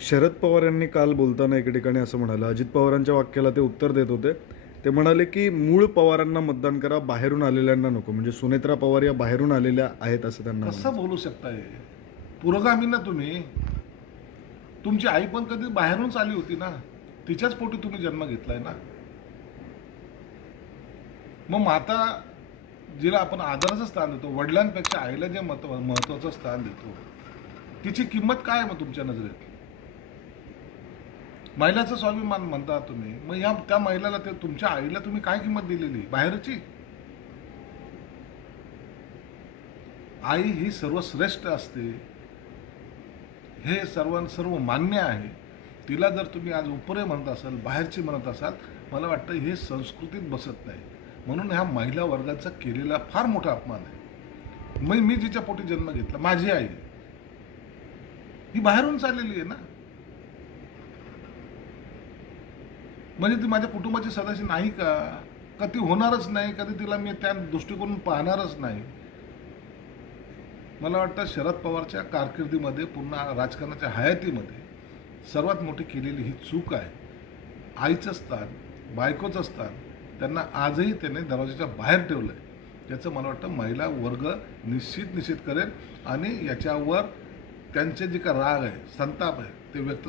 शरद पवार यांनी काल बोलताना एके ठिकाणी असं म्हणाले. अजित पवारांच्या वाक्याला ते उत्तर देत होते. ते म्हणाले की मूळ पवारांना मतदान करा बाहेरून आलेल्यांना नको. म्हणजे सुनेत्रा पवार या बाहेरून आलेल्या आहेत असं त्यांना कसं बोलू शकताय? पुरोगामी ना तुम्ही. तुमची आई पण कधी बाहेरूनच आली होती ना? तिच्याच पोटी तुम्ही जन्म घेतलाय ना? मग माता जिला आपण आदराचं स्थान देतो वडिलांपेक्षा आईला जे महत्त्व महत्वाचं स्थान देतो तिची किंमत काय आहे मग तुमच्या नजरेत? महिलाचं स्वाभिमान म्हणता तुम्ही मग या त्या महिलाला ते तुमच्या आईला तुम्ही काय किंमत दिलेली? बाहेरची? आई ही सर्वश्रेष्ठ असते. हे सर्व सर्व मान्य आहे. तिला जर तुम्ही आज उपरे म्हणत असाल बाहेरची म्हणत असाल मला वाटतं हे संस्कृतीत बसत नाही. म्हणून ह्या महिला वर्गाचा केलेला फार मोठा अपमान आहे. मी मी जिच्या पोटी जन्म घेतला माझी आई. ही बाहेरून चाललेली आहे ना? म्हणजे ती माझ्या कुटुंबाची सदस्य नाही का? का ती होणारच नाही कधी तिला मी त्या दृष्टिकोन पाहणारच नाही. मला वाटतं शरद पवारच्या कारकिर्दीमध्ये पुन्हा राजकारणाच्या हयातीमध्ये सर्वात मोठी केलेली ही चूक आहे. आईचं स्थान बायकोचं स्थान त्यांना आजही त्याने दरवाजाच्या बाहेर ठेवलं आहे त्याचं मला वाटतं महिला वर्ग निश्चित निश्चित करेल आणि याच्यावर त्यांचे जे का राग आहे संताप आहे ते व्यक्त